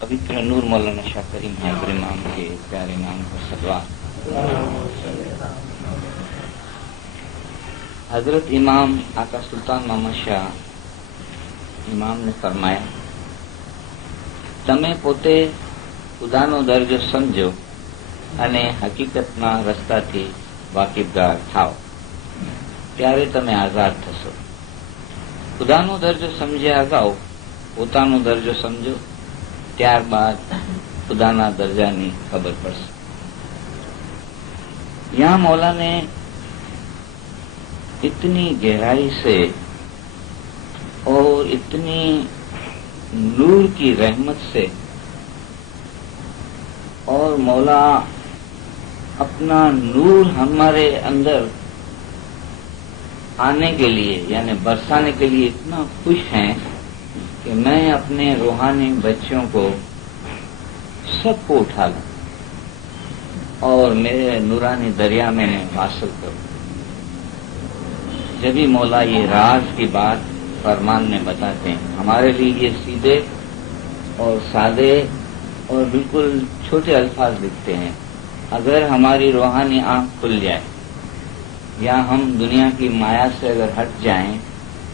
पवित्र नूर मौलाना शाह करीम हैदर इमाम के प्यारे नाम पर सलवात। हजरत इमाम आका सुल्तान मोहम्मद शाह इमाम ने फरमाया, તમે પોતે ખુદાનો દરજ્જો સમજો અને હકીકતના રસ્તાથી વાકિફદાર થાઓ, ત્યારે તમે આઝાદ થશો. ખુદાનો દરજ્જો સમજ્યા અગાઉ પોતાનો દરજ્જો સમજો, ત્યારબાદ खुदाना दर्जानी खबर पड़े. यहाँ मौला ने इतनी गहराई से और इतनी नूर की रहमत से, और मौला अपना नूर हमारे अंदर आने के लिए यानी बरसाने के लिए इतना खुश हैं कि मैं अपने रूहानी बच्चों को सबको उठा लूं और मेरे नूरानी दरिया में वासल करूं. जब भी मौला ये राज की बात फरमान में बताते हैं, हमारे लिए ये सीधे और सादे और बिल्कुल छोटे अल्फाज लिखते हैं. अगर हमारी रूहानी आंख खुल जाए या हम दुनिया की माया से अगर हट जाएं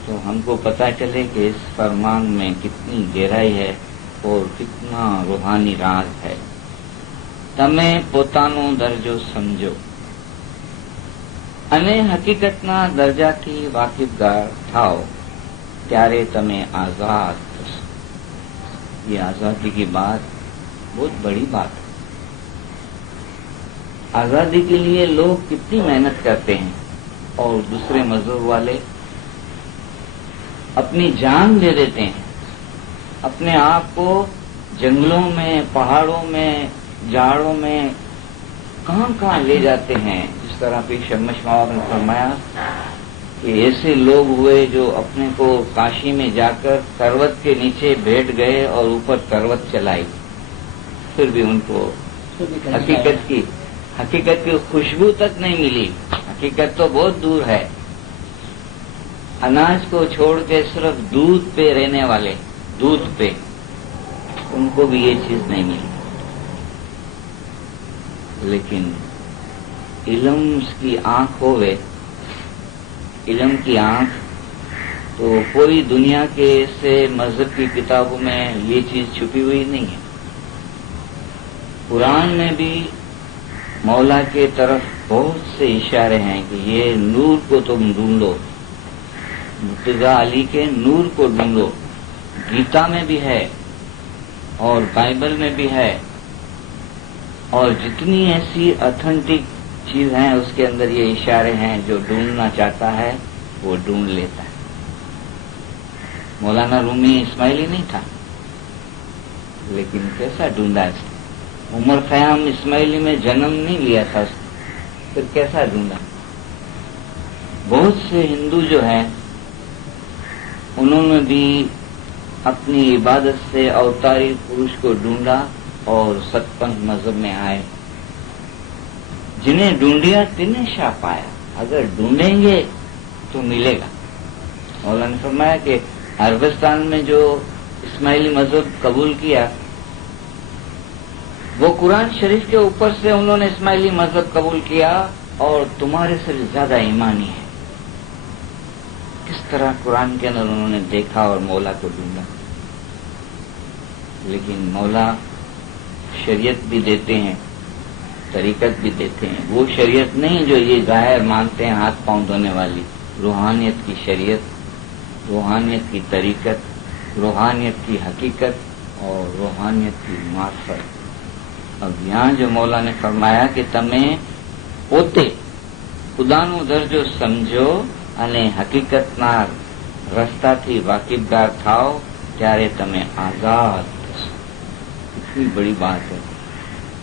तो हमको पता चले कि इस फरमान में कितनी गहराई है और कितना रूहानी राज है. તમે પોતાનો દરજ્જો સમજો અને હકીકતના દરજાથી વાકિફદાર થાઓ, ત્યારે તમે આઝાદ થશો. ये आजादी की बात बहुत बड़ी बात है. आजादी के लिए लोग कितनी मेहनत करते हैं और दूसरे मजहब वाले अपनी जान दे देते हैं, अपने आप को जंगलों में, पहाड़ों में, जाड़ों में कहां कहां ले जाते हैं. जिस तरह पे शम्मश मावा ने फरमाया कि ऐसे लोग हुए जो अपने को काशी में जाकर करवत के नीचे बैठ गए और ऊपर करवत चलाई, फिर भी उनको हकीकत की खुशबू तक नहीं मिली. हकीकत तो बहुत दूर है. अनाज को छोड़ के सिर्फ दूध पे रहने वाले, दूध पे, उनको भी ये चीज नहीं मिली. लेकिन इल्म की आंख होवे, इल्म की आंख, तो कोई दुनिया के से मजहब की किताबों में ये चीज छुपी हुई नहीं है. कुरान में भी मौला के तरफ बहुत से इशारे हैं कि ये नूर को तुम ढूंढो, मुर्तजा अली के नूर को ढूंढो. गीता में भी है और बाइबल में भी है, और जितनी ऐसी ऑथेंटिक चीज हैं उसके अंदर ये इशारे हैं. जो ढूंढना चाहता है वो ढूंढ लेता है. मौलाना रूमी इस्माइली नहीं था, लेकिन कैसा ढूंढा इसने. उमर खयाम इस्माइली में जन्म नहीं लिया था उसने, फिर कैसा ढूंढा. बहुत से हिंदू जो हैं उन्होंने भी अपनी इबादत से अवतारी पुरुष को ढूंढा और सतपंथ मजहब में आए. जिन्हें ढूंढिया तिन्हें शाह पाया. अगर ढूंढेंगे तो मिलेगा. मौलाना ने फरमाया कि अरबस्तान में जो इस्माइली मजहब कबूल किया, वो कुरान शरीफ के ऊपर से उन्होंने इस्माइली मजहब कबूल किया और तुम्हारे से ज्यादा ईमानी है. किस तरह कुरान के अंदर उन्होंने देखा और मौला को ढूंढा. लेकिन मौला शरीयत भी देते हैं, तरीकत भी देते हैं. वो शरीयत नहीं जो ये जाहिर मानते हैं हाथ पांव धोने वाली. रूहानियत की शरीयत, रूहानियत की तरीकत, रूहानियत की हकीकत और रूहानियत की मार्फत. अब यहाँ जो मौला ने फरमाया कि તમે પોતે ખુદાનો દરજ્જો સમજો અને હકીકતના રસ્તાથી વાકિફદાર થાઓ, ત્યારે તમે આઝાદ થશો. इतनी बड़ी बात है.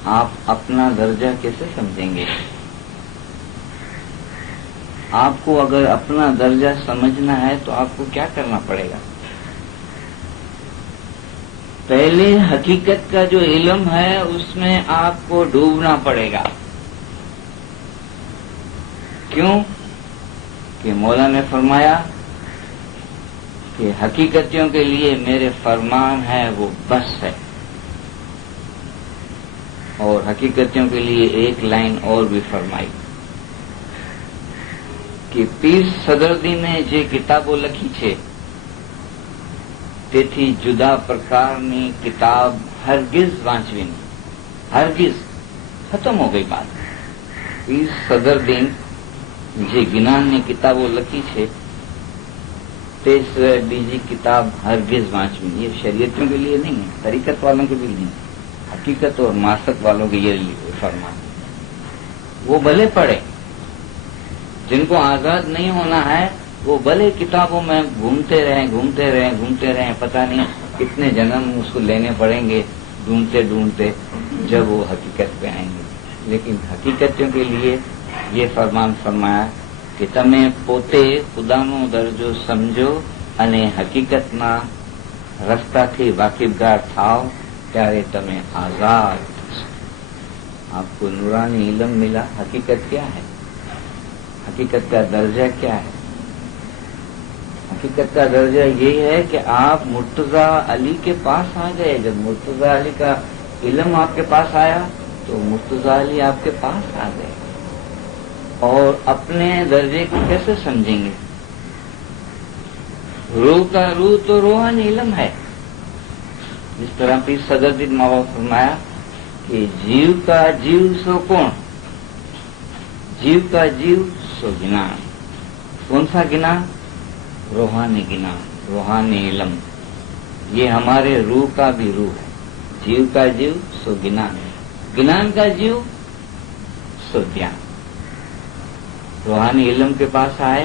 आप अपना दर्जा कैसे समझेंगे? आपको अगर अपना दर्जा समझना है तो आपको क्या करना पड़ेगा? पहले हकीकत का जो इल्म है उसमें आपको डूबना पड़ेगा. क्यों? कि मौला ने फरमाया कि हकीकतियों के लिए मेरे फरमान है वो बस है. اور حقیقتوں کے لیے ایک لائن اور بھی فرمائی کہ પીર સદરદીને જે કિતાબો લખી છે તેથી જુદા પ્રકારની કિતાબ હરગિઝ વાંચવી નહીં. હરગિઝ ખતમ હો ગઈ બાત. પીર સદરદીન જે જ્ઞાનની કિતાબો લખી છે તે સિવાય બીજી किताब हरगिज वांचवी. ये शरीयतों के लिए नहीं है, तरीकत वालों के लिए नहीं, हकीकत और मासक वालों के ये फरमान. वो भले पढ़े, जिनको आजाद नहीं होना है वो भले किताबों में घूमते रहें, पता नहीं कितने जन्म उसको लेने पड़ेंगे ढूंढते ढूंढते जब वो हकीकत पे आएंगे. लेकिन हकीकतों के लिए ये फरमान फरमाया कि તમે પોતે ખુદાનો દરજ્જો સમજો અને હકીકતના રસ્તાથી વાકિફગાર થાઓ ત્યારે તમે આઝાદ થશો. आपको नूरानी इल्म मिला. हकीकत क्या है? हकीकत का दर्जा क्या है? हकीकत का दर्जा ये है कि आप मुर्तजा अली के पास आ गए. जब मुर्तजा अली का इल्म आपके पास आया तो मुर्तजा अली आपके पास आ गए. और अपने दर्जे को कैसे समझेंगे? रूह का रूह तो रूहानी इल्म है. जिस तरह पीर सदरुद्दीन मौला फरमाया कि जीव का जीव सो कौन? जीव का जीव सो ज्ञान. कौन सा ज्ञान? रूहानी ज्ञान, रूहानी इल्म. ये हमारे रूह का भी रूह है. जीव का जीव सो ज्ञान, ज्ञान का जीव सो ध्यान. रूहानी इल्म के पास आए,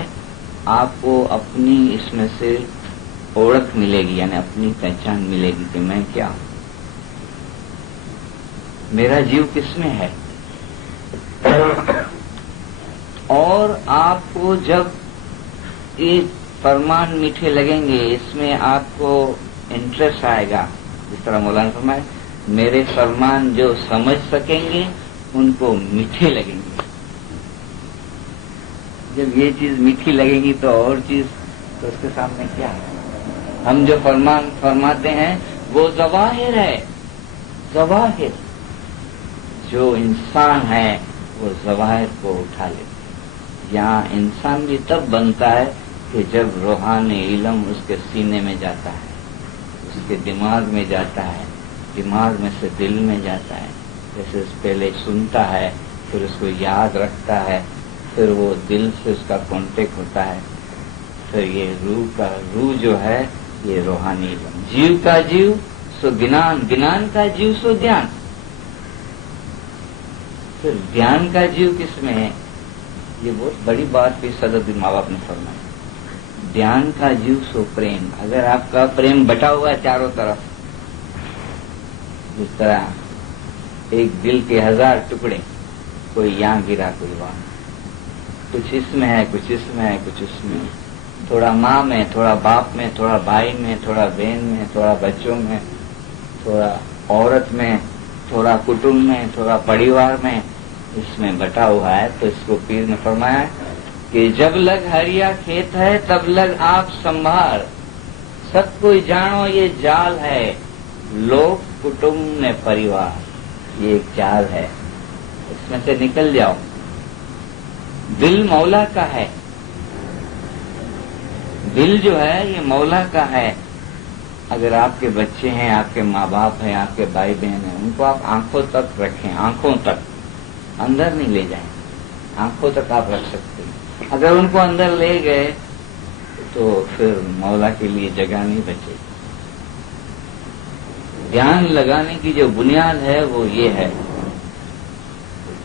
आपको अपनी इसमें से ओळख मिलेगी, यानी अपनी पहचान मिलेगी कि मैं क्या हूं, मेरा जीव किसमें है. और आपको जब ये फरमान मीठे लगेंगे, इसमें आपको इंटरेस्ट आएगा. जिस तरह मौलाना फरमाए, मेरे फरमान जो समझ सकेंगे उनको मीठे लगेंगे. जब ये चीज मीठी लगेगी तो और चीज तो उसके सामने क्या है? हम जो फरमान फरमाते हैं वो ज़वाहिर है. ज़वाहिर जो इंसान है वो ज़वाहिर को उठा लेते. यहाँ इंसान भी तब बनता है कि जब रूहानी इल्म उसके सीने में जाता है, उसके दिमाग में जाता है, दिमाग में से दिल में जाता है. जैसे पहले सुनता है, फिर उसको याद रखता है, फिर वो दिल से उसका कांटेक्ट होता है, फिर ये रूह का रूह जो है ये रूहानी इल्म. जीव का जीव सो ज्ञान, ज्ञान का जीव सो ध्यान. फिर ध्यान का जीव किसमें है? ये बहुत बड़ी बात भी सदरुद्दीन माँ बाप ने फरमाई. ध्यान का जीव सो प्रेम. अगर आपका प्रेम बटा हुआ है चारों तरफ, जिस तरह एक दिल के 1000 टुकड़े, कोई यहाँ गिरा कोई वहां, कुछ इसमें है, कुछ इसमें है, कुछ उसमें, थोड़ा माँ में, थोड़ा बाप में, थोड़ा भाई में, थोड़ा बहन में, थोड़ा बच्चों में, थोड़ा औरत में, थोड़ा कुटुंब में, थोड़ा परिवार में, इसमें बटा हुआ है. तो इसको पीर ने फरमाया कि जब लग हरिया खेत है तब लग आप संभाल, सब कोई जानो ये जाल है, लोग कुटुंब ने परिवार, ये एक जाल है, इसमें से निकल जाओ. दिल मौला का है. दिल जो है ये मौला का है. अगर आपके बच्चे हैं, आपके माँ बाप हैं, आपके भाई बहन हैं, उनको आप आंखों तक रखें, आंखों तक, अंदर नहीं ले जाएं. आंखों तक आप रख सकते हैं. अगर उनको अंदर ले गए तो फिर मौला के लिए जगह नहीं बचेगी. ध्यान लगाने की जो बुनियाद है वो ये है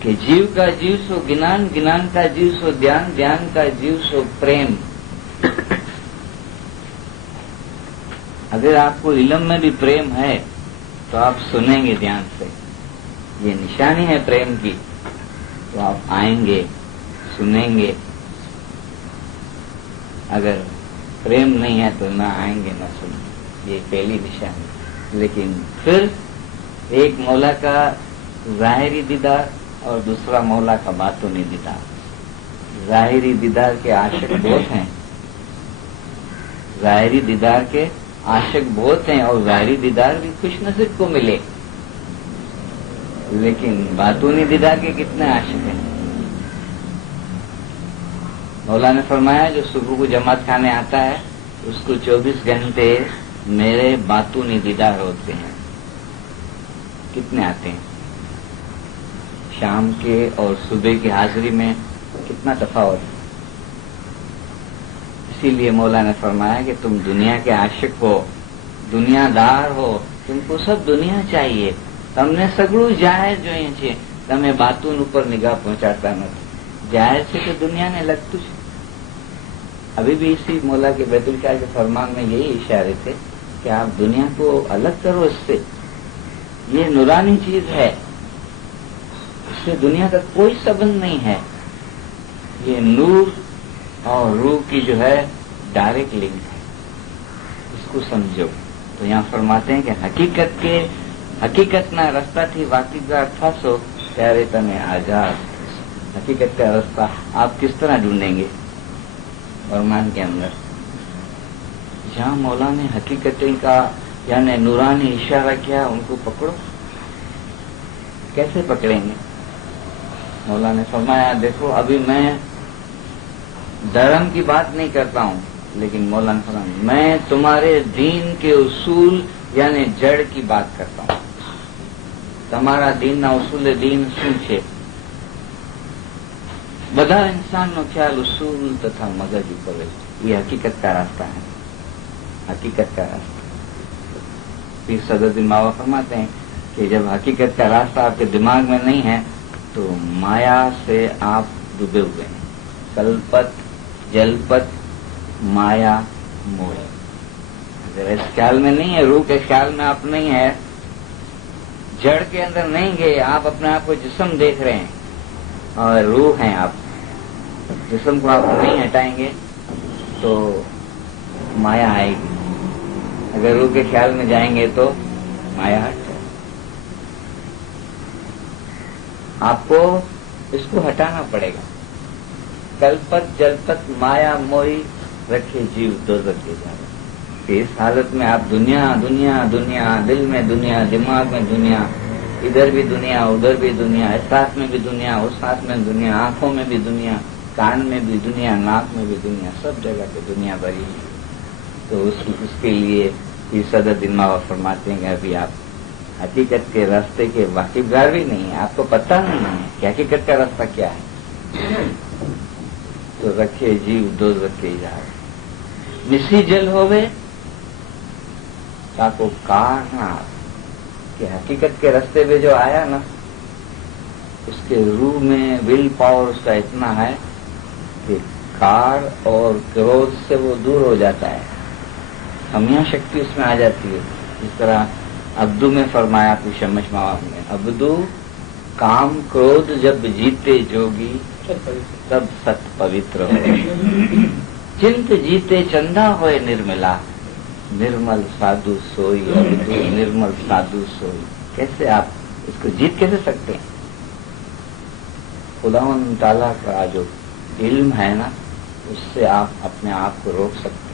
कि जीव का जीव सो ज्ञान, ज्ञान का जीव सो ध्यान, ध्यान का जीव सो प्रेम. अगर आपको इल्म में भी प्रेम है तो आप सुनेंगे ध्यान से. ये निशानी है प्रेम की. तो आप आएंगे, सुनेंगे. अगर प्रेम नहीं है तो ना आएंगे ना सुनेंगे. ये पहली निशानी. लेकिन फिर एक मौला का ज़ाहिरी दीदार और दूसरा मौला का बातूनी दीदार. ज़ाहिरी दीदार के आशिक बहुत हैं, ज़ाहिरी दीदार के आशिक बहुत हैं, और ज़ाहिरी दीदार भी खुश नसीब को मिले. لیکن باطونی دیدار کے کتنے عاشق ہیں؟ مولا نے فرمایا جو صبح کو جماعت کھانے آتا ہے اس کو 24 گھنٹے میرے باطونی دیدار ہوتے ہیں. کتنے آتے ہیں؟ شام کے اور صبح کی حاضری میں کتنا تفاوت ہے. اسی لیے مولا نے فرمایا کہ تم دنیا کے عاشق ہو، دنیا دار ہو، تم کو سب دنیا چاہیے. تم نے سگڑوں جاہر جو ہے تمہیں باتون اوپر نگاہ پہنچاتا نہیں. جاہر سے تو دنیا نے لگتو. ابھی بھی اسی مولا کے بیت الخلا کے فرمان میں یہی اشارے تھے کہ آپ دنیا کو الگ کرو اس سے. یہ نورانی چیز ہے، اس سے دنیا کا کوئی سبند نہیں ہے. یہ نور اور روح کی جو ہے ڈائریکٹ لنک ہے، اس کو سمجھو. تو یہاں فرماتے ہیں کہ حقیقت نہ رستہ تھی واقعی کا پھنسو پیارے تمہیں آزاد. حقیقت کا رستہ آپ کس طرح ڈھونڈیں گے؟ فرمان کے اندر جہاں مولا نے حقیقت کا یعنی نورانی اشارہ کیا ان کو پکڑو. کیسے پکڑیں گے؟ مولا نے فرمایا دیکھو ابھی میں دھرم کی بات نہیں کرتا ہوں، لیکن مولا نے فرمایا میں تمہارے دین کے اصول یعنی جڑ کی بات کرتا ہوں. تمہارا دین نہ اصول دین سوچے بدا انسان نو خیال اصول تથા مغز اوپر. یہ حقیقت کا راستہ ہے، حقیقت کا راستہ. پیر صدرالدین بابا فرماتے ہیں کہ جب حقیقت کا راستہ آپ کے دماغ میں نہیں ہے تو مایا سے آپ ڈوبے ہوئے ہیں. کلپت جلپت مایا موہ. اگر اس خیال میں نہیں ہے، روح کے خیال میں آپ نہیں ہے، جڑ کے اندر نہیں گئے، آپ اپنے آپ کو جسم دیکھ رہے ہیں اور روح ہیں آپ. جسم کو آپ نہیں ہٹائیں گے تو مایا آئے گی. اگر روح کے خیال میں جائیں گے تو مایا ہٹ جائے. آپ کو اس کو ہٹانا پڑے گا. کلپت جلپت مایا موئی رکھے جیو دوزخ کے جائے. اس حالت میں آپ دنیا دنیا دنیا، دل میں دنیا، دماغ میں دنیا، ادھر بھی دنیا ادھر بھی دنیا، اس ہاتھ میں بھی دنیا اس ہاتھ میں دنیا، آنکھوں میں بھی دنیا، کان میں بھی دنیا، ناک میں بھی دنیا، سب جگہ پہ دنیا بھری. تو اس کے لیے صدرالدین بابا فرماتے ہیں کہ ابھی آپ حقیقت کے راستے کے واقف گار بھی نہیں ہے، آپ کو پتہ نہیں ہے کہ حقیقت کا راستہ کیا ہے. تو رکھے جیو دوزخ کے جائے. مسی جل ہوئے تاکو کار نہ. کہ حقیقت کے راستے پہ جو آیا نا اس کے روح میں ول پاور اس کا اتنا ہے کہ کار اور کرودھ سے وہ دور ہو جاتا ہے. ہمیاں شکتی اس میں آ جاتی ہے. اس طرح ابدو میں فرمایا تو شمش مواب میں ابدو کام کرودھ جب جیتے جوگی تب ست پوتر ہو. چنت جیتے چندہ ہوئے نرملا نرمل سادھو سوئی. ابدو نرمل سادھو سوئی. کیسے آپ اس کو جیت کیسے سکتے ہیں؟ خداوند تعالیٰ کا جو علم ہے نا اس سے آپ اپنے آپ کو روک سکتے ہیں.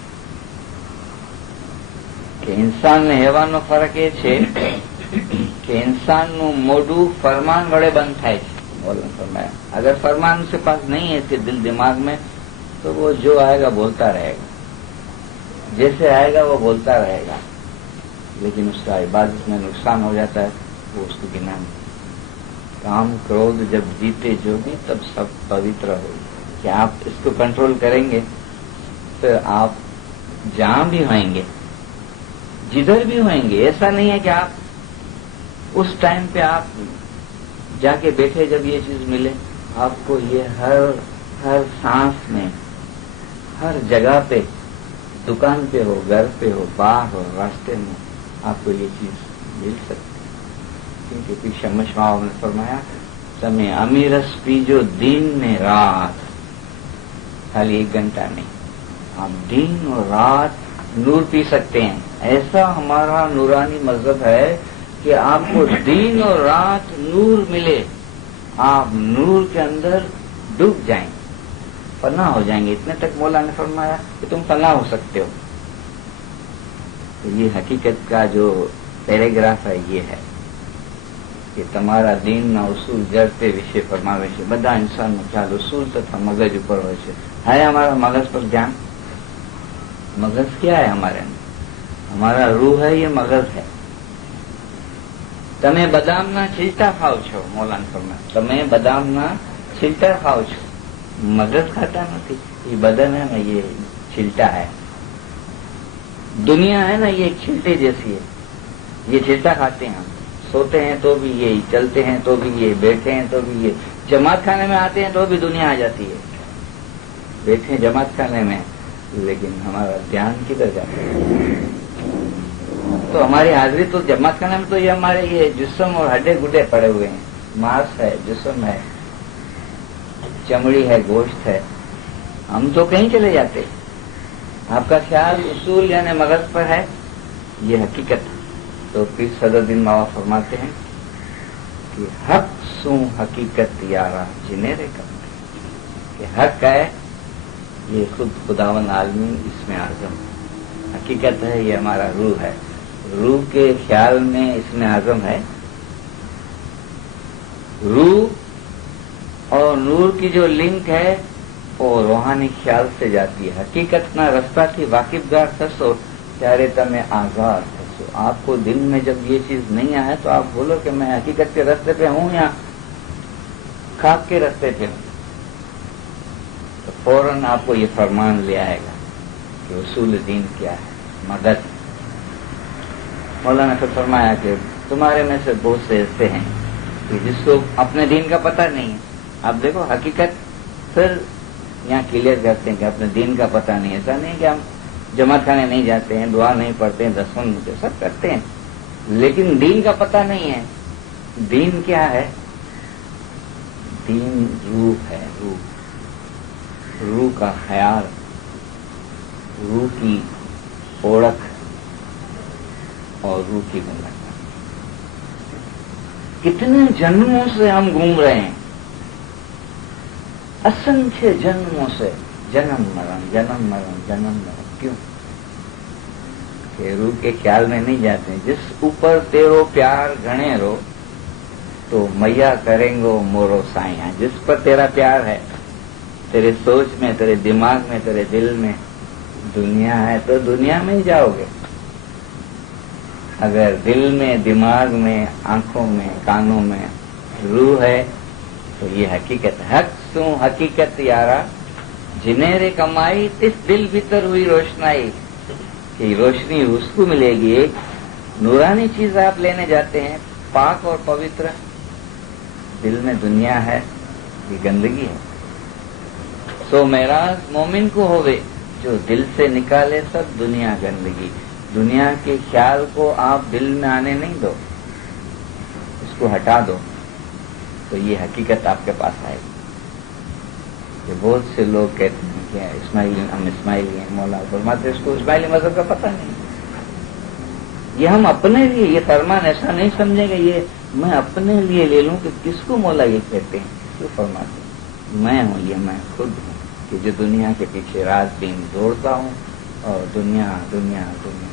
کہ انسان نے حیوان નો ફરક એ છે કે انسانનું મોઢું ફરમાન વડે બંધ થાય છે. مولانا فرمایا اگر فرمان اس کے پاس نہیں ہے اس کے دل دماغ میں تو وہ جو آئے گا بولتا رہے گا، جیسے آئے گا وہ بولتا رہے گا، لیکن اس کا عبادت میں نقصان ہو جاتا ہے. وہ اس کو گنا نہیں. کام کرودھ جب جیتے جوگی تب سب پوتر ہوگی. کہ آپ اس کو کنٹرول کریں گے پھر آپ جہاں بھی ہوئیں گے جدھر بھی ہوئیں گے. ایسا نہیں ہے کہ آپ اس ٹائم پہ آپ جا کے بیٹھے جب یہ چیز ملے آپ کو یہ ہر سانس میں ہر جگہ پہ دکان پہ ہو گھر پہ ہو باہر ہو راستے میں آپ کو یہ چیز مل سکتی ہے. کیونکہ پھر شمش ماؤ نے فرمایا تمہیں امیرس پیجو دین میں رات. خالی 1 گھنٹہ نہیں، آپ دن اور رات نور پی سکتے ہیں. ایسا ہمارا نورانی مذہب ہے کہ آپ کو دن اور رات نور ملے، آپ نور کے اندر ڈوب جائیں، فنا ہو جائیں گے. اتنے تک مولا نے فرمایا کہ تم فنا ہو سکتے ہو. تو یہ حقیقت کا جو پیراگراف ہے یہ ہے. કે તમારા દીનના ઉસૂલ જળ તે વિશે ફરમાવે છે. બધા ઇન્સાનનો ખ્યાલ ઉસૂલ તથા મગજ ઉપર હોય છે. है हमारा मगज पर ध्यान? मगज क्या है हमारे अंदर? हमारा रूह है, ये मगज है. તમે બદામના છીલટા ખાઓ છો, મૌલાના ફરમાન, તમે બદામના छिलटा खाओ છો, मगज खाता नहीं. ये बदन है ना, ये छिलटा है. दुनिया है ना, ये एक छिलटे जैसी है. ये छिलटा खाते हैं हम. सोते हैं तो भी ये, चलते हैं तो भी ये, बैठे हैं तो भी ये, जमात खाने में आते हैं तो भी दुनिया आ जाती है. बैठे हैं जमात खाने में, लेकिन हमारा ध्यान किधर जाता है? तो हमारी हाजिरी तो जमात खाने में तो ये हमारे ये जिस्म और हड्डे गुड्डे पड़े हुए हैं. मांस है, जिस्म है, चमड़ी है, गोश्त है. हम तो कहीं चले जाते. आपका ख्याल उसूल यानी मगज पर है, ये हकीकत. तो पीर सदरुद्दीन बाबा फरमाते हैं कि हक सू हकीकत यारा जिने रे करते. हक है ये खुद खुदावन आलमी, इसमें आजम. हकीकत है ये हमारा रूह है. रूह के ख्याल में इसमें आजम है. रूह और नूर की जो लिंक है वो रूहानी ख्याल से जाती है. हकीकत ना रास्ता की वाकिफगार थसो त्यारे तमे आजाद थसो. आपको दिल में जब ये चीज नहीं आए तो आप बोलो कि मैं हकीकत के रास्ते पे हूं या खाक के रास्ते पे हूं, तो फौरन आपको ये फरमान ले आएगा कि उसूल दीन क्या है, मगज. मौलाना ने फरमाया कि तुम्हारे में से बहुत से ऐसे हैं कि जिसको अपने दीन का पता नहीं है. आप देखो हकीकत फिर यहाँ क्लियर करते हैं कि अपने दीन का पता नहीं. ऐसा नहीं कि हम जमात खाने नहीं जाते हैं, दुआ नहीं पढ़ते हैं, दसवन सब करते हैं, लेकिन दीन का पता नहीं है. दीन क्या है? दीन रूह है. रूह का ख्याल, रूह की ओळख और रूह की गुणवत्ता. कितने जन्मों से हम घूम रहे हैं, असंख्य जन्मों से. जन्म मरण, जन्म मरण, जन्म मरण. क्यों? कि रूह के ख्याल में नहीं जाते. जिस ऊपर तेरो प्यार घणेरो तो मैया करेंगो मोरो साइया. जिस पर तेरा प्यार है, तेरे सोच में, तेरे दिमाग में, तेरे दिल में दुनिया है तो दुनिया में ही जाओगे. अगर दिल में, दिमाग में, आंखों में, कानों में रूह है तो ये हकीकत. हक सू हकीकत यारा जिन्हें रे कमाई तिस दिल भीतर हुई रोशनाई. कि रोशनी उसको मिलेगी. एक नूरानी चीज आप लेने जाते हैं, पाक और पवित्र. दिल में दुनिया है, ये गंदगी है. सो मेराज मोमिन को होवे जो दिल से निकाले सब दुनिया गंदगी. दुनिया के ख्याल को आप दिल में आने नहीं दो, उसको हटा दो, तो ये हकीकत आपके पास आएगी. कि बहुत से लोग कहते हैं कि इस्माइली, हम इस्माइली हैं. मौला फरमाते इसको इस्माइली मजहब का पता नहीं. ये हम अपने लिए, ये फरमान ऐसा नहीं समझेंगे ये मैं अपने लिए ले लूं कि किसको मौला ये कहते हैं, किसको फरमाते. मैं हूं, ये मैं खुद हूं कि जो दुनिया के पीछे रात दिन दौड़ता हूं. और दुनिया दुनिया दुनिया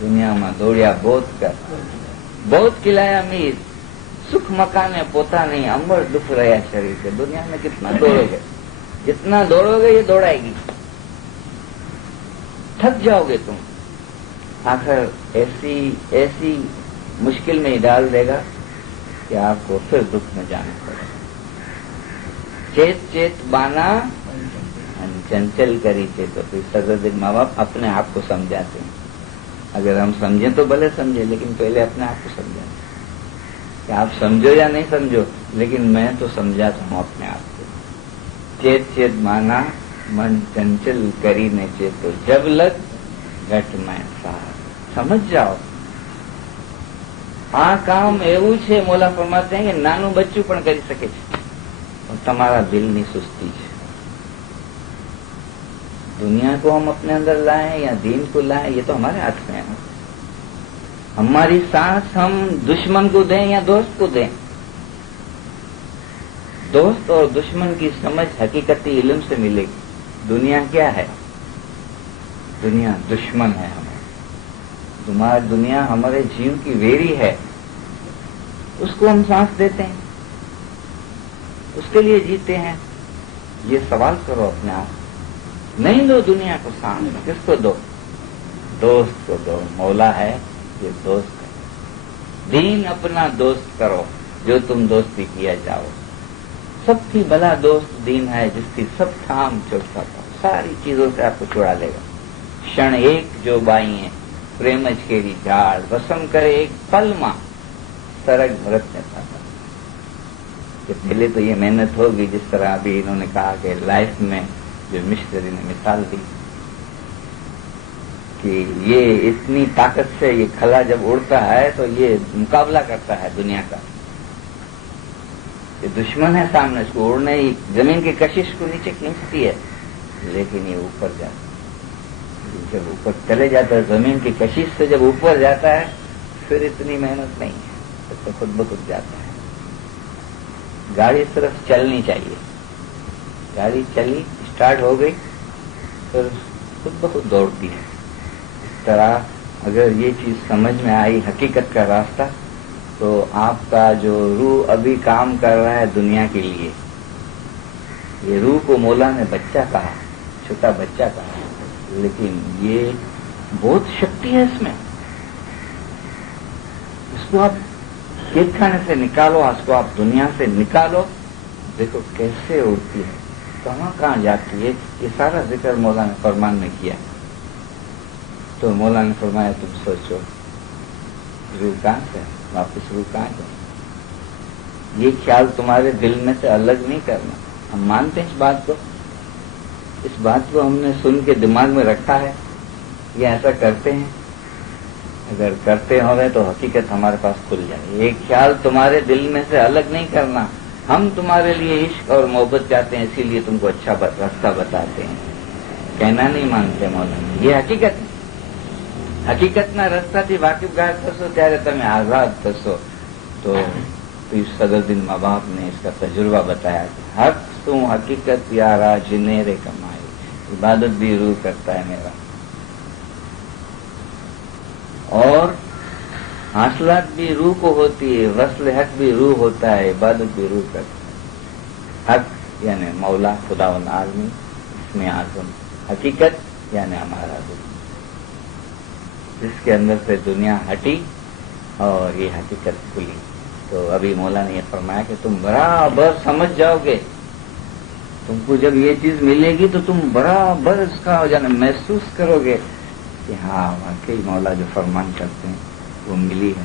दुनिया में दौड़िया बहुत खिलाया मीर, सुख मकाने पोता नहीं, अंबर दुख रहा शरीर से. दुनिया में कितना दौड़ोगे, जितना दौड़ोगे ये दौड़ाएगी. थक जाओगे तुम. आखिर ऐसी मुश्किल में ही डाल देगा कि आपको फिर दुख में जाना पड़ेगा. चेत चेत बाना चंचल करी थे. तो फिर सदरुद्दीन माँ बाप अपने आप को समझाते हैं. अगर हम समझें तो भले समझे, लेकिन पहले अपने आप को समझाते कि आप समझो या नहीं समझो, लेकिन मैं तो समझाता हूँ अपने आप को. चेत चेत माना मन चंचल करी ने चेतो जब लग घट में सार. समझ जाओ આ કામ એવું છે. મોલા ફરમાતે हैं कि નાનું બચ્ચું પણ કરી શકે છે. તમારા દિલની સુસ્તી છે. दुनिया को हम अपने अंदर लाएं या दीन को लाएं, ये तो हमारे हाथ में है. हमारी सांस हम दुश्मन को दें या दोस्त को दें. दोस्त और दुश्मन की समझ हकीकती इल्म से मिलेगी. दुनिया क्या है? दुनिया दुश्मन है हमारी. दुनिया हमारे जीव की वेरी है. اس کو ہم سانس دیتے ہیں، اس کے لیے جیتے ہیں. یہ سوال کرو اپنے آپ. نہیں دو دنیا کو سانس، کس کو دو؟ دوست کو دو. مولا ہے یہ دوست ہے. دین اپنا دوست کرو جو تم دوستی کیا جاؤ. سب کی بلا دوست دین ہے جس کی سب تھام چھوڑتا تھا. ساری چیزوں سے آپ کو چھڑا لے گا. شن ایک جو بائیں پریمج کیری جھاڑ وسم کرے ایک پل ماں سرگ بھرت میں تھا. کہ پہلے تو یہ محنت ہوگی، جس طرح ابھی انہوں نے کہا کہ لائف میں جو مشتری نے مثال دی کہ یہ اتنی طاقت سے یہ کھلا جب اڑتا ہے تو یہ مقابلہ کرتا ہے دنیا کا. یہ دشمن ہے سامنے، اس کو اڑنے ہی زمین کی کشش کو نیچے کھینچتی ہے، لیکن یہ اوپر جاتا ہے. جب اوپر چلے جاتا ہے زمین کی کشش سے، جب اوپر جاتا ہے پھر اتنی محنت نہیں ہے، تو خود بخود جاتا ہے. گاڑی صرف چلنی چاہیے. گاڑی چلی، اسٹارٹ ہو گئی، پھر خود بخود دوڑتی ہے. اس طرح اگر یہ چیز سمجھ میں آئی حقیقت کا راستہ، تو آپ کا جو روح ابھی کام کر رہا ہے دنیا کے لیے، یہ روح کو مولا نے بچہ کہا، چھوٹا بچہ کہا، لیکن یہ بہت شکتی ہے اس میں. اس کو آپ کیک کھانے سے نکالو، اس کو آپ دنیا سے نکالو، دیکھو کیسے اڑتی ہے، کہاں جاتی ہے. یہ سارا ذکر مولا نے فرمان میں کیا. تو مولا نے فرمایا تم سوچو روح کہاں سے، واپس روح کہاں جائے. یہ خیال تمہارے دل میں سے الگ نہیں کرنا. ہم مانتے ہیں اس بات کو، اس بات کو ہم نے سن کے دماغ میں رکھا ہے، یہ ایسا کرتے ہیں. اگر کرتے ہوئے تو حقیقت ہمارے پاس کھل جائے. یہ خیال تمہارے دل میں سے الگ نہیں کرنا. ہم تمہارے لیے عشق اور محبت چاہتے ہیں، اسی لیے تم کو اچھا راستہ بتاتے ہیں. کہنا نہیں مانتے مولانا، یہ حقیقت ہے. حقیقت نہ رستہ تھی واقف گار کرسو تیارے تمہیں آزاد کرسو. تو صدر دن ماں باپ نے اس کا تجربہ بتایا کہ حق تم حقیقت یارا جنیرے کمائے، عبادت بھی روح کرتا ہے میرا، اور حاصلات بھی روح کو ہوتی ہے، وصل حق بھی روح ہوتا ہے، عبادت بھی روح کرتا ہے. حق یعنی مولا خدا العالمین، اس میں اعظم. حقیقت یعنی ہمارا روح، جس کے اندر سے دنیا ہٹی اور یہ حقیقت کھلی. تو ابھی مولا نے یہ فرمایا کہ تم برابر سمجھ جاؤ گے. تم کو جب یہ چیز ملے گی تو تم برابر اس کا محسوس کرو گے کہ ہاں واقعی مولا جو فرمان کرتے ہیں وہ ملی ہے.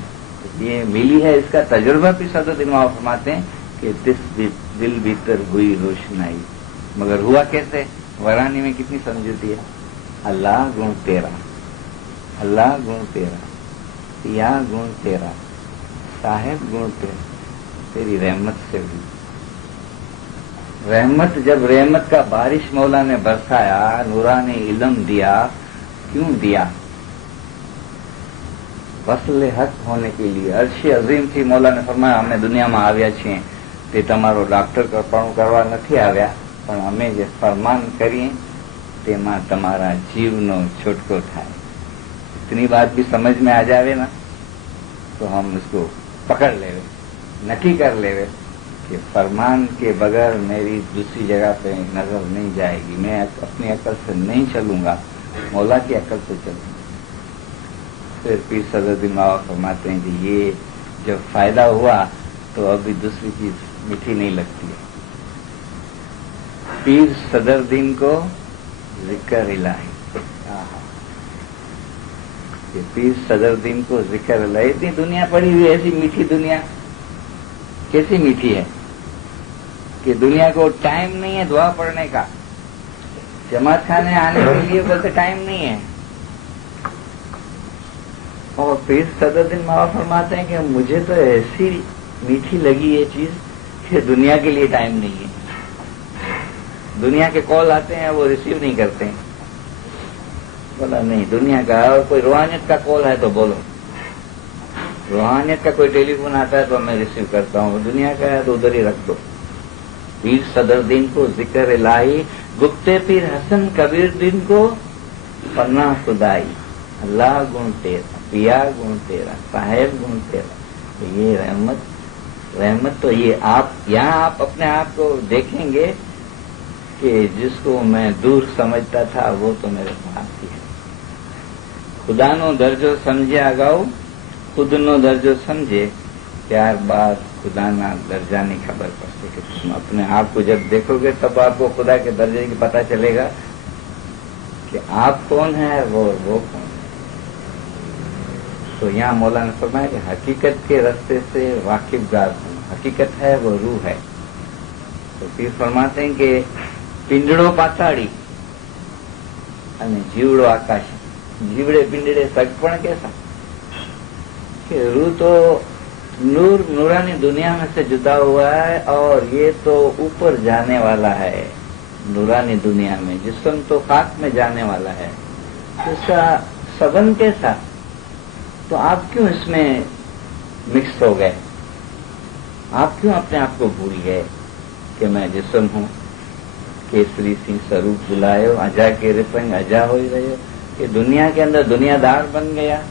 یہ ملی ہے، اس کا تجربہ بھی صدر دماغ فرماتے ہیں کہ دل بھیتر ہوئی روشنائی. مگر ہوا کیسے؟ ورانی میں کتنی سمجھوتی ہے. اللہ گن تیرا، اللہ گن تیرا، پیا گن تیرا، صاحب گن تیرا، تیری رحمت سے بھی. رحمت، جب رحمت کا بارش مولا نے برسایا، نورانی علم دیا. کیوں دیا؟ وصل حق ہونے کے لیے. عرش عظیم تھی. مولا نے فرمایا અમે દુનિયામાં આવ્યા છીએ તે તમારો ડોક્ટર કરવા નથી આવ્યા, પણ અમે જે ફરમાન કરીએ તેમાં તમારા જીવનો છૂટકો થાય. اتنی بات بھی سمجھ میں آ جاوے نا تو ہم اس کو پکڑ لے، نکی کر لے کہ فرمان کے بغیر میری دوسری جگہ پہ نظر نہیں جائے گی. میں اپنی عقل سے نہیں چلوں گا، مولا کی عقل سے چلوں گا. پھر پیر صدر دن بابا فرماتے ہیں کہ یہ جب فائدہ ہوا تو ابھی دوسری چیز میٹھی نہیں لگتی ہے. پیر صدر دن کو ذکر الہی، پیر صدر دن کو ذکر الہی. اتنی دنیا پڑی ہوئی، ایسی میٹھی دنیا. کیسی میٹھی ہے کہ دنیا کو ٹائم نہیں ہے دعا پڑھنے کا. جماعت خانے آنے کے لیے بولتے ٹائم نہیں ہے. اور پیر صدر دن بابا فرماتے ہیں کہ مجھے تو ایسی میٹھی لگی یہ چیز کہ دنیا کے لیے ٹائم نہیں ہے. دنیا کے کال آتے ہیں وہ ریسیو نہیں کرتے ہیں. بولا نہیں، دنیا کا اور کوئی روحانیت کا کال ہے تو بولو. روحانیت کا کوئی ٹیلی فون آتا ہے تو میں ریسیو کرتا ہوں. دنیا کا ہے تو ادھر ہی رکھ دو. پیر صدر دین کو ذکر الہی، گپتے پیر حسن کبیر دین کو پناہ خدائی. اللہ گن تیرا، پیا گن تیرا، صاحب گن تیرا. یہ رحمت रहमत तो ये आप यहाँ आप अपने आप को देखेंगे कि जिसको मैं दूर समझता था वो तो मेरे पास ही है। खुदानो दर्जो समझे अगाऊ, खुदनो दर्जो समझे ત્યારબાદ ખુદાના દરજાની ખબર પડશે કે तुम अपने आप को जब देखोगे तब आपको खुदा के दर्जे की पता चलेगा कि आप कौन है वो कौन है। तो यहाँ मौलाना फरमाया कि हकीकत के रास्ते से वाकिफगार हूँ, हकीकत है वो रूह है। तो फिर फरमाते हैं कि पिंजड़ो पाताड़ी અને જીવડો આકાશ, જીવડે પિંજડે સગપણ कैसा कि रूह तो नूर नूरानी दुनिया में से जुदा हुआ है और ये तो ऊपर जाने वाला है नूरानी दुनिया में, जिस्म तो खाक में जाने वाला है। इसका संबंध कैसा? तो आप क्यों इसमें मिक्स हो गए? आप क्यों अपने आप को भूल गए कि मैं जिस्म हूँ? केसरी सिंह स्वरूप बुलायो, अजा के रिपंग अजा हो ही रहे, कि दुनिया के अंदर दुनियादार बन गया,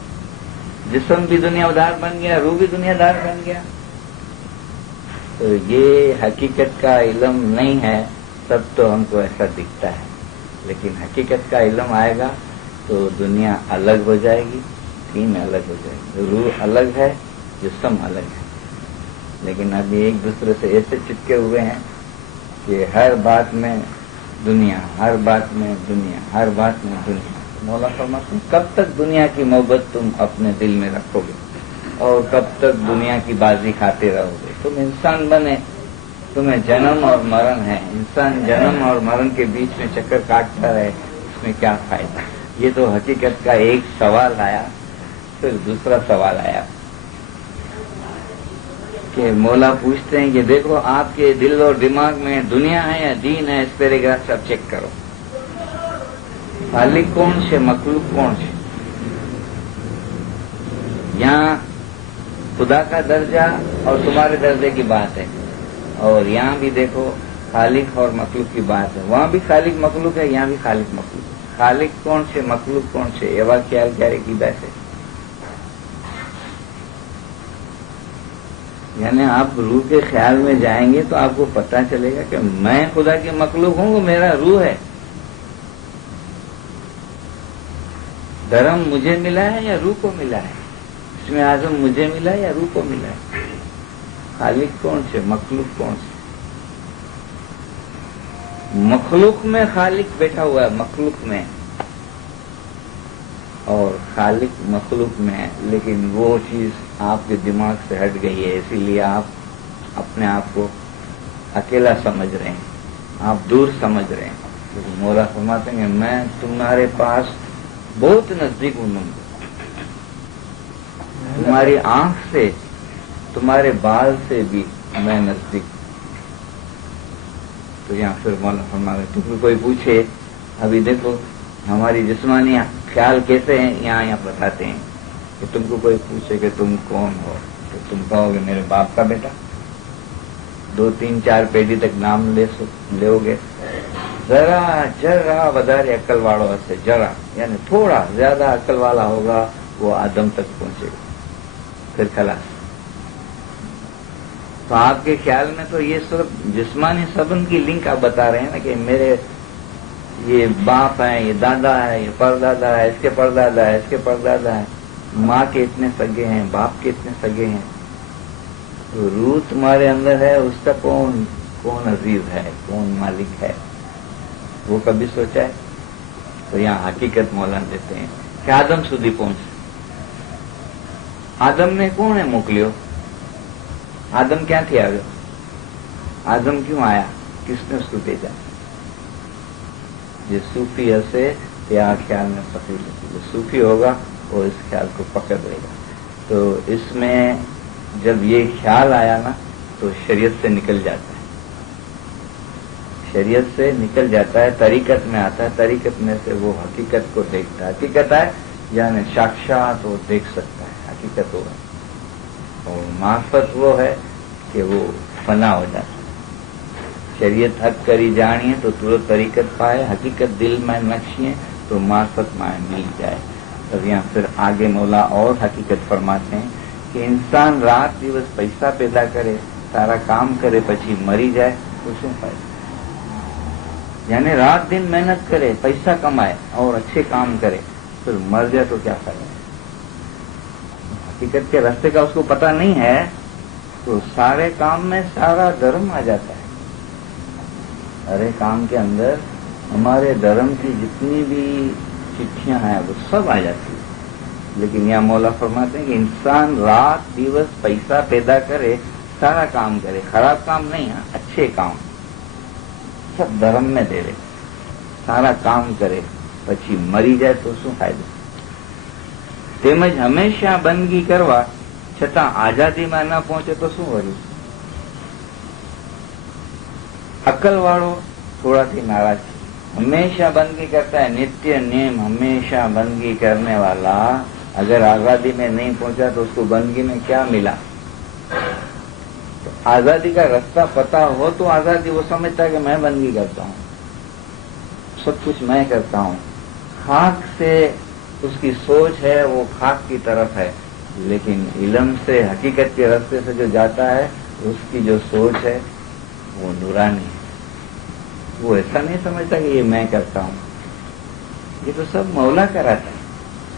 जिस्म भी दुनियादार बन गया, रूह भी दुनियादार बन गया। तो ये हकीकत का इल्म नहीं है, तब तो हमको ऐसा दिखता है, लेकिन हकीकत का इल्म आएगा तो दुनिया अलग हो जाएगी, टीम अलग हो जाएगी, रूह अलग है, जिस्म अलग है। लेकिन अभी एक दूसरे से ऐसे चिपके हुए हैं कि हर बात में दुनिया, हर बात में दुनिया, हर बात में दुनिया। मौला फरमाते हैं कब तक दुनिया की मोहब्बत तुम अपने दिल में रखोगे और कब तक दुनिया की बाजी खाते रहोगे? तुम इंसान बने, तुम्हें जन्म और मरण है, इंसान जन्म और मरण के बीच में चक्कर काटता रहे, उसमें क्या फायदा? ये तो हकीकत का एक सवाल आया। फिर दूसरा सवाल आया कि मौला पूछते हैं कि देखो आपके दिल और दिमाग में दुनिया है या दीन है, इस पैराग्राफ से आप चेक करो। खालिक कौन છે, मखलूक कौन છે? यहाँ खुदा का दर्जा और तुम्हारे दर्जे की बात है, और यहाँ भी देखो खालिक और मखलूक की बात है। वहाँ भी खालिक मखलूक है, यहाँ भी खालिक मखलूक। खालिक कौन છે, मखलूक कौन છે, એવા ખ્યાલ ક્યારે કીધા છે? यानी आप रूह के ख्याल में जाएंगे तो आपको पता चलेगा कि मैं खुदा की मखलूक हूँ, वो मेरा रूह है। धर्म मुझे मिला है या रूह को मिला है? इसमें आजम मुझे मिला है या रूह को मिला है? खालिक कौन से, मखलूक कौन से? मखलूक में खालिक बैठा हुआ है, मखलूक में, और खालिक मखलूक में है, लेकिन वो चीज आपके दिमाग से हट गई है, इसीलिए आप अपने आप को अकेला समझ रहे हैं, आप दूर समझ रहे हैं। तो मौला फरमाते हैं मैं तुम्हारे पास बहुत नजदीक हूं, तुम्हारी आंख से, तुम्हारे बाल से भी मैं नजदीक। तो यहाँ फिर मौला फरमाते तुमको कोई पूछे, अभी देखो हमारी जिस्मानी ख्याल कैसे हैं, यहाँ बताते हैं कि तुमको कोई पूछे कि तुम कौन हो, तो तुम कहोगे मेरे बाप का बेटा। 2, 3, 4 पेढ़ी तक नाम लोगे। जरा વધારે अक्ल वालों हसे, जरा यानी थोड़ा ज्यादा अक्ल वाला होगा वो आदम तक पहुंचेगा, फिर खलास। तो आपके ख्याल में तो ये सिर्फ जिस्मानी संबंध की लिंक आप बता रहे हैं ना कि मेरे ये बाप है, ये दादा है, ये परदादा है, इसके परदादा है, इसके परदादा है, माँ के इतने सगे हैं, बाप के इतने सगे हैं। तो रूह तुम्हारे अंदर है, उसका कौन अजीज है, कौन मालिक है, वो कभी सोचा है? तो यहाँ हकीकत मौलाना देते हैं कि आदम સુધી पहुंच। आदम ने કોણે મોકલ્યો? आदम ક્યાંથી આવ્યો? आदम क्यों आया? किसने उसको भेजा? जो सूफी हसे ते आ ख्याल में पकड़ लेते, जो सूफी होगा वो इस ख्याल को पकड़ लेगा। तो इसमें जब ये ख्याल आया ना तो शरीयत से निकल जाता है, शरीयत से निकल जाता है, तरीकत में आता है, तरीकत में से वो हकीकत को देखता है। हकीकत है यानी साक्षात वो देख सकता है, हकीकत वो है। और मार्फत वो है कि वो फना हो जाता है। शरीयत हक करी जानिए तो तुरंत तरीकत पाए, हकीकत दिल में नक्शिए तो मार्फत में मिल जाए। तब यहाँ फिर आगे मौला और हकीकत फरमाते हैं कि इंसान रात दिवस पैसा पैदा करे સારા કામ કરે પછી મરી જાય તો શું ફાયદો? यानी रात दिन मेहनत करे, पैसा कमाए और अच्छे काम करे, फिर मर जाए तो क्या फायदा? हकीकत के रास्ते का उसको पता नहीं है तो सारे काम में सारा धर्म आ जाता है। सारे काम के अंदर हमारे धर्म की जितनी भी चिट्ठियां हैं वो सब आ जाती है। लेकिन यहाँ मौला फरमाते हैं कि इंसान रात दिवस पैसा पैदा करे, सारा काम करे, खराब काम नहीं है, अच्छे काम सब धर्म में दे, सारा काम करे પછી મરી જાય તો શું ફાયદો? તેમજ હંમેશા બંદગી કરવા છતાં આઝાદીમાં ન પહોંચે તો શું વર્યું? અકલવાળો થોડાથી નારાજ છે, हमेशा बंदगी करता है, नित्य नियम हमेशा बंदगी करने वाला अगर आजादी में नहीं पहुंचा तो उसको बंदगी में क्या मिला? आजादी का रास्ता पता हो तो आजादी वो समझता है कि मैं बंदगी करता हूँ, सब कुछ मैं करता हूँ। खाक से उसकी सोच है वो खाक की तरफ है, लेकिन इल्म से हकीकत के रास्ते से जो जाता है उसकी जो सोच है वो नूरानी है। वो ऐसा नहीं समझता कि ये मैं करता हूँ, ये तो सब मौला कराता है।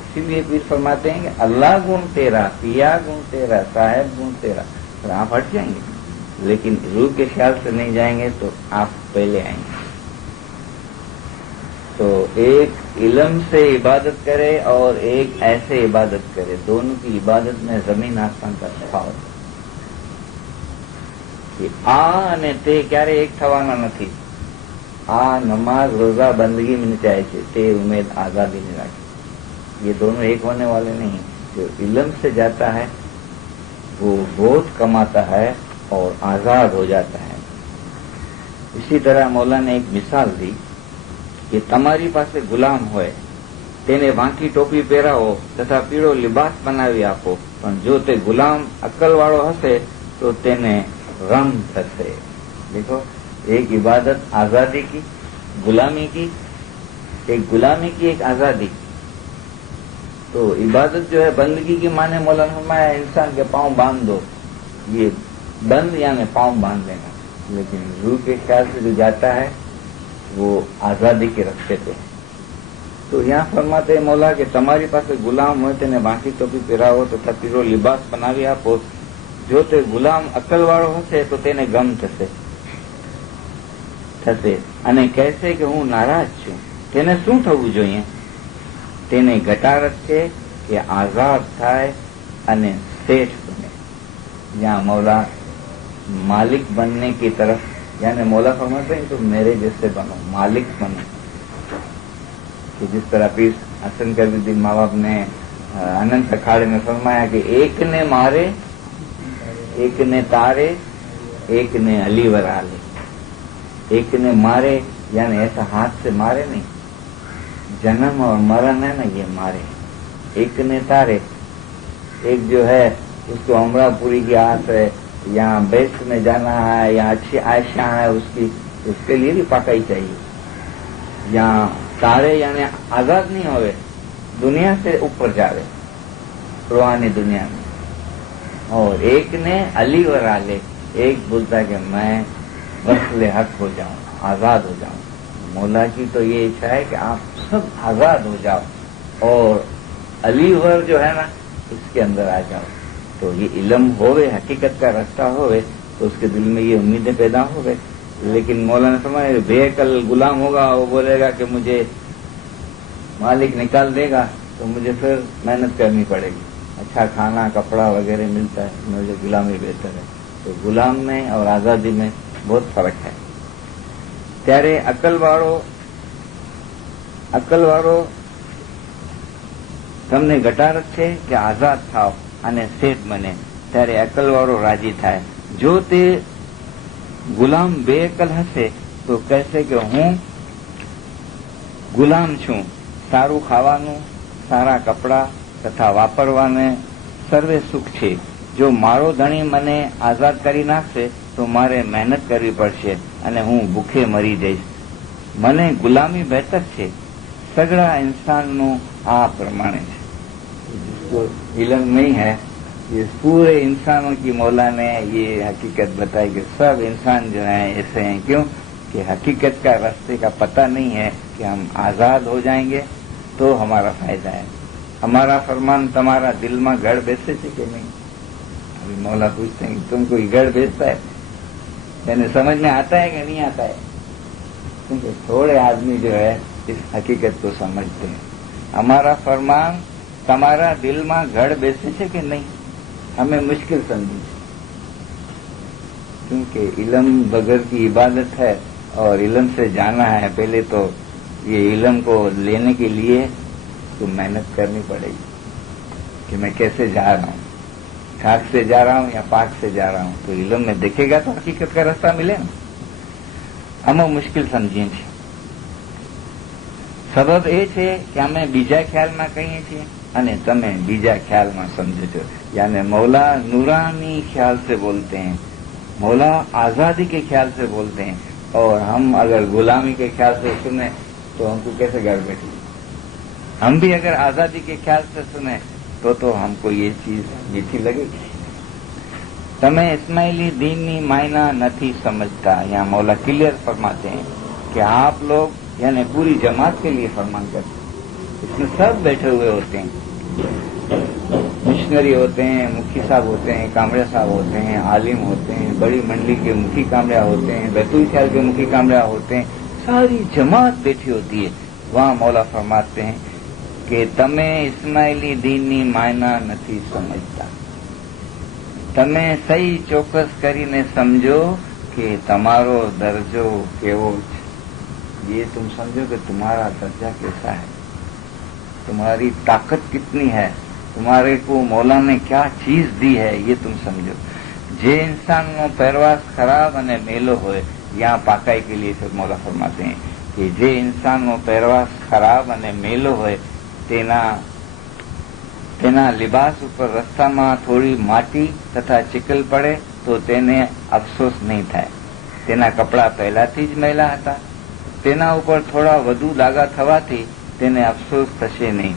इसीलिए पीर फरमाते हैं कि अल्लाह गुण तेरा, पिया गुण तेरा, साहेब गुण तेरा, तो आप हट जाएंगे, लेकिन रूह के ख्याल से नहीं जाएंगे तो आप पहले आएंगे। तो एक इल्म से इबादत करे और एक ऐसे इबादत करे, दोनों की इबादत में जमीन आसमान का तफावत है। आ અને તે ક્યારે એક થવાના નથી। आ नमाज रोजा बंदगी में चाहे ते उम्मीद आजादी में राखी, ये दोनों एक होने वाले नहीं। जो इल्म से जाता है वो बहुत कमाता है और आजाद हो जाता है। इसी तरह मौला ने एक मिसाल दी कि तमारी पासे गुलाम होय, तेने वांकी टोपी પહેરાવો તથા પીળો લિબાસ બનાવી આપો, પણ જો તે ગુલામ અક્કલવાળો હશે તો તેને ગમ થશે। देखो, एक इबादत आजादी की, गुलामी की, एक गुलामी की, एक आजादी। तो इबादत जो है बंदगी की माने मौलाना फरमाया इंसान के पांव बांध दो, ये बंद यानी पांव बांध देना। लेकिन रूह के ख्याल से जो जाता है वो आजादी के रास्ते पे है। तो यहाँ फरमाते मौला के तमारी पासे गुलाम હોય તેને વાંકી ટોપી પહેરાવો તથા પીળો લિબાસ બનાવી આપો, જો તે ગુલામ અક્કલવાળો હશે તો તેને ગમ થશે અને કહેશે કે હું નારાજ છું। તેને શું થવું જોઈએ? તેને ઘટારત છે કે આઝાદ થાય અને શેઠ બને। यहाँ मौला मालिक बनने की तरफ, यानी मौला फरमाते हैं तो मेरे जैसे बनो, मालिक बनो। कि जिस तरह पीर हसन कबीरुद्दीन माँ बाप ने अनंत अखाड़े में फरमाया कि एक ने मारे, एक ने तारे, एक ने अली वरा ले। एक ने मारे यानी ऐसा हाथ से मारे नहीं, जन्म और मरण है ना ये मारे। एक ने तारे, एक जो है उसको अमरापुरी की आस है, यहाँ बेस्ट में जाना है, यहाँ अच्छी आयशा है उसकी, उसके लिए भी पकाई चाहिए। यहाँ तारे यानी आजाद नहीं होवे, दुनिया से ऊपर जावे, रूहानी दुनिया में। और एक ने अली वरा ले, एक बोलता है कि मैं वस्ले हक हो जाऊं, आजाद हो जाऊं। मौला की तो ये इच्छा है कि आप सब आजाद हो जाओ और अली वर जो है ना इसके अंदर आ जाओ। तो ये इल्म होवे, हकीकत का रास्ता होवे तो उसके दिल में ये उम्मीदें पैदा हो गए। लेकिन मौलाना फरमाया बेअकल गुलाम होगा, वो बोलेगा कि मुझे मालिक निकाल देगा तो मुझे फिर मेहनत करनी पड़ेगी, अच्छा खाना कपड़ा वगैरह मिलता है, मुझे गुलामी बेहतर है। तो गुलाम में और आजादी में बहुत फर्क है। ત્યારે અક્કલવાળો તમને ઘટાડત છે કે આઝાદ થાવ અને શેઠ બને, ત્યારે અક્કલવાળો રાજી થાય। જો તે ગુલામ બેઅક્કલ હશે તો કહેશે કે હું ગુલામ છું, સારું ખાવાનું, સારા કપડા તથા વાપરવાને સર્વે સુખ છે। જો મારો ધણી મને આઝાદ કરી નાખશે તો મારે મહેનત કરવી પડશે અને હું ભૂખે મરી જઈશ। મને ગુલામી બહેતર છે। સગળા ઇન્સાનનું આ પ્રમાણે છે। जिसको इल्म नहीं है इस पूरे इंसानों की मौला ने ये हकीकत बताई कि सब इंसान जो हैं ऐसे हैं। क्यों कि हकीकत का रास्ते का पता नहीं है कि हम आज़ाद हो जाएंगे तो हमारा फायदा है। हमारा फरमान तुम्हारा दिल में गढ़ बेचे थे कि नहीं? अभी मौला पूछते हैं कि तुमको ये गढ़ बेचता है, यानी समझ में आता है कि नहीं आता है? क्योंकि थोड़े आदमी जो है इस हकीकत को समझते हैं। हमारा फरमान तुम्हारा दिल में गढ़ बेचे थे कि नहीं, हमें मुश्किल समझी, क्योंकि इल्म बगैर की इबादत है और इल्म से जाना है। पहले तो ये इल्म को लेने के लिए तो मेहनत करनी पड़ेगी कि मैं कैसे जा रहा हूँ, खाक से जा रहा हूँ या पाक से जा रहा हूँ। तो इल्म में देखेगा तो हकीकत का रास्ता मिले ना। हम मुश्किल समझीए છીએ। સબબ એ છે કે અમે બીજા ખ્યાલમાં કહીએ છીએ અને તમે બીજા ખ્યાલમાં સમજો છો। यानी मौला नूरानी ख्याल से बोलते हैं, मौला आज़ादी के ख्याल से बोलते हैं, और हम अगर गुलामी के ख्याल से सुने तो हमको कैसे घर बैठी। हम भी अगर आज़ादी के ख्याल से सुने तो हमको ये चीज मीठी लगेगी। તમે इस्माइली दीनी मायना नहीं समझता। यहाँ मौला क्लियर फरमाते हैं कि आप लोग यानी पूरी जमात के लिए फरमान करते हैं। इसमें सब बैठे हुए होते हैं, मिशनरी होते हैं, मुखी साहब होते हैं, कामड़ा साहब होते हैं, आलिम होते हैं, बड़ी मंडली के मुखी कामड़ा होते हैं, बैतुल ख्याल के मुखी कामड़ा होते हैं, सारी जमात बैठी होती है। वहाँ मौला फरमाते हैं कि तमे इस्माइली दीनी मायना नहीं समझता। તમે સહી ચોક્કસ કરીને સમજો કે તમારો દરજ્જો કેવો છે। ये तुम समझो कि तुम्हारा दर्जा कैसा है, तुम्हारी ताकत कितनी है, तुम्हारे को मौला ने क्या चीज दी है, ये तुम समझो। जे इंसान नो पहरवास खराब अने मेलो होए, यहाँ पाकाई के लिए फिर मौला फरमाते हैं कि जे इंसान नो पहरवास खराब अने मेलो होए तेना लिबास ऊपर रस्ताમાં થોડી માટી તથા ચીકલ પડે તો તેને અફસોસ નહીં થાય। તેના કપડા પહેલાથી જ મેલા હતા, તેના ઉપર થોડા વધુ દાગા થવાથી તેને અફસોસ થશે નહીં।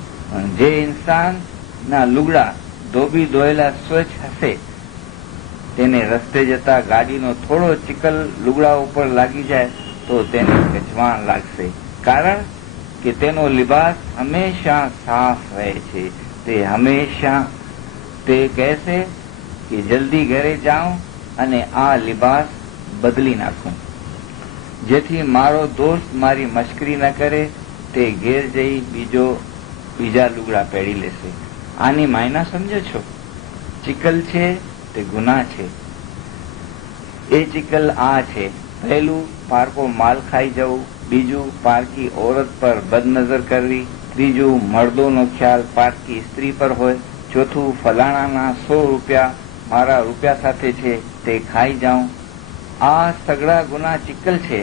જે ઇન્સાનના લુગડા ધોબી ધોયેલા સ્વચ્છ હશે તેને રસ્તે જતા ગાડીનો થોડો ચીકલ લુગડા ઉપર લાગી જાય તો તેને ગજવાણ લાગશે, કારણ કે તેનો લિબાસ હંમેશા સાફ રહે છે। તે હંમેશા તે કહેશે કે જલ્દી ઘરે જાઉં અને આ લિબાસ બદલી નાખું, જેથી મારો દોસ્ત મારી મશ્કરી ન કરે। તે ઘેર જઈ બીજા લુગડા પહેરી લેશે। આની માયના સમજો છો? ચિકલ છે તે ગુનાહ છે। એ ચિકલ આ છે, પહેલું પારકો માલ ખાઈ જવું, બીજું પારકી औरत પર બદનજર કરવી, ત્રીજું મર્દોનો ખ્યાલ પારકી સ્ત્રી પર હોય, ચોથું ફલાણાના 100 રૂપિયા મારા રૂપિયા સાથે છે તે ખાઈ જાઉં। આ સગડા ગુના ચિકલ છે।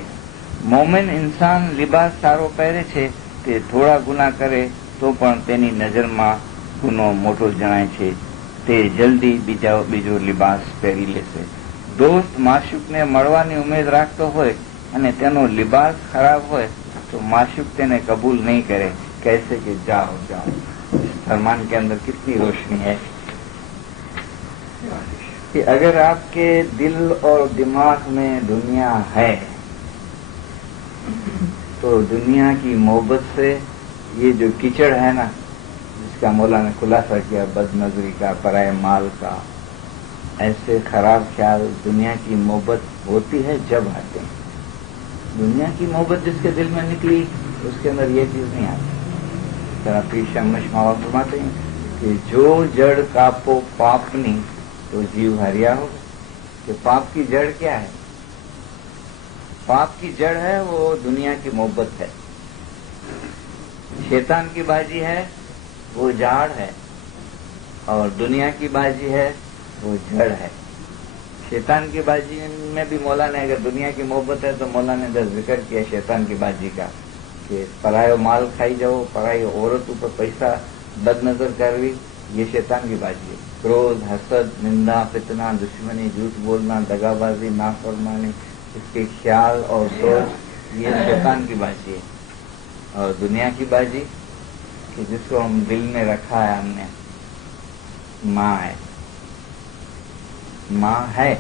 મોમેન ઇન્સાન લિબાસ સારો પહેરે છે તે થોડા ગુના કરે તો પણ તેની નજરમાં ગુનો મોટો જણાય છે, તે જલ્દી બીજો લિબાસ પહેરી લેશે। દોસ્ત માશુકને મળવાની ઉમેદ રાખતો હોય અને તેનો લિબાસ ખરાબ હોય તો માશુક તેને કબૂલ નહીં કરે, कैसे कि जाओ जाओ। इस फरमान के अंदर कितनी रोशनी है कि अगर आपके दिल और दिमाग में दुनिया है तो दुनिया की मोहब्बत से ये जो कीचड़ है ना, जिसका मौला ने खुलासा किया बदनजरी का, पराए माल का, ऐसे खराब ख्याल दुनिया की मोहब्बत होती है जब आते हैं। दुनिया की मोहब्बत जिसके दिल में निकली उसके अंदर ये चीज नहीं आती। फरमाते हैं कि जो जड़ कापो पापनी तो जीव हरिया हो। कि पाप की जड़ क्या है? पाप की जड़ है वो दुनिया की मोहब्बत है। शैतान की बाजी है वो झाड़ है, और दुनिया की बाजी है वो जड़ है। शैतान की बाजी में भी मौला ने, अगर दुनिया की मोहब्बत है तो मौला ने जिक्र किया शैतान की बाजी का कि परायो माल खाई जाओ, पराई औरत ऊपर पैसा बदनजर करवी, ये शैतान की बाजी है। क्रोध, हसद, निंदा, फितना, दुश्मनी, झूठ बोलना, दगाबाजी, नाफरमानी, इसके ख्याल और सोच, ये शैतान की बाजी है। और दुनिया की बाजी कि जिसको हम दिल में रखा है हमने, माँ है, ماں ہے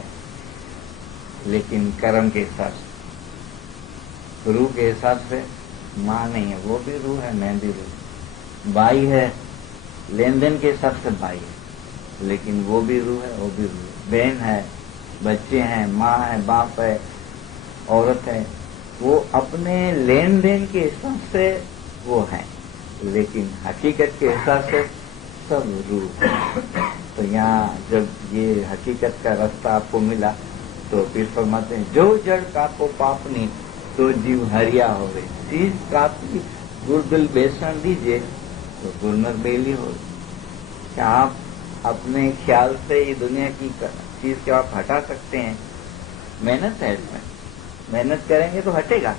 لیکن کرم کے حساب سے، روح کے حساب سے ماں نہیں ہے، وہ بھی روح ہے، میں بھی روح۔ بھائی ہے لین دین کے حساب سے بھائی ہے، لیکن وہ بھی روح ہے، وہ بھی روح ہے۔ بہن ہے، بچے ہیں، ماں ہے، باپ ہے، عورت ہے، وہ اپنے لین دین کے حساب سے وہ ہیں، لیکن حقیقت کے حساب سے سب روح ہے۔ تو یہاں جب یہ حقیقت کا راستہ آپ کو ملا تو پھر فرماتے ہیں جو جڑ کاپو پاپنی تو جیو ہریا ہوئے، چیز کاپی گردل بیسن دیجیے تو گرنر بیلی ہو۔ کیا آپ اپنے خیال سے یہ دنیا کی چیز کو آپ ہٹا سکتے ہیں؟ محنت ہے اس میں، محنت کریں گے تو ہٹے گا۔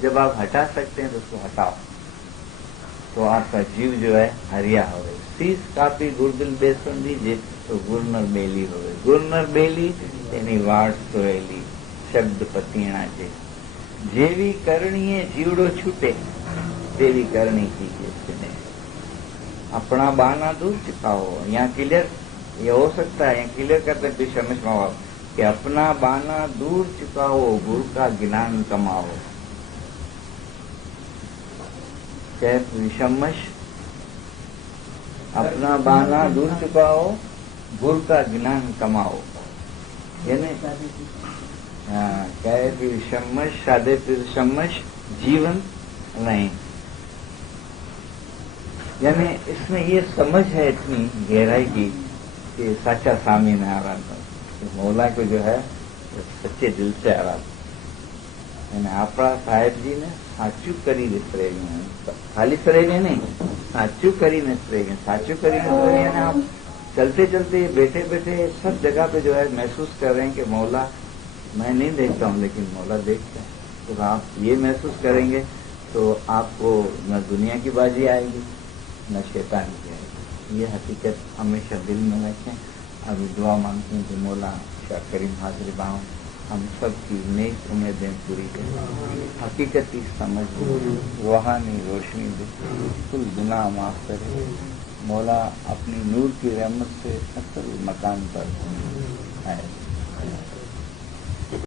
جب آپ ہٹا سکتے ہیں تو اس کو ہٹاؤ، تو آپ کا جیو جو ہے ہریا ہوئے۔ سیس کاپی گردل بیسن دیجیے تو گرنر بیلی ہوئے۔ گرنر بیلی یعنی واٹ سویلی شبد پتینا جے جیوی کرنی جیوڑو چھوٹے تیری کرنی کیجیے سنے۔ اپنا بہانا دور چکاؤ، یہاں کلیئر یہ ہو سکتا ہے، یہاں کلیئر کرتے ہیں پھر سمجھ میں آؤ کہ اپنا بہانا دور چکاؤ گرو کا گنان کماؤ۔ وشمش اپنا بہانا دور چکاؤ گر کا گنان کماؤ، یعنی کہے کہ وشمش سادے پھر شمش جیون نہیں، یعنی اس میں یہ سمجھ ہے اتنی گہرائی کی کہ سچا سامنے آ رہا تھا کہ مولا کو جو ہے سچے دل سے آ رہا تھا، یعنی આપણા સાહેબજી ને સાચું કરીને પ્રેમી हैं، खाली प्रेमी नहीं, साचू કરીને प्रेमी, साचू કરીને प्रेमी यानी आप चलते चलते बैठे बैठे सब जगह पे जो है महसूस कर रहे हैं कि मौला मैं नहीं देखता हूँ लेकिन मौला देखता है। तो आप ये महसूस करेंगे तो आपको न दुनिया की बाजी आएगी न शैतान की आएगी। ये हकीकत हमेशा दिल में रखें। अभी दुआ मांगते हैं कि मौला शाह करीम हाजिर बाहों हम सब की नेक उम्मीदें पूरी करें, हकीकती समझ रूहानी रोशनी दे, कुल गुनाह माफ करे। मौला अपनी नूर की रहमत से असल मकान पर आए।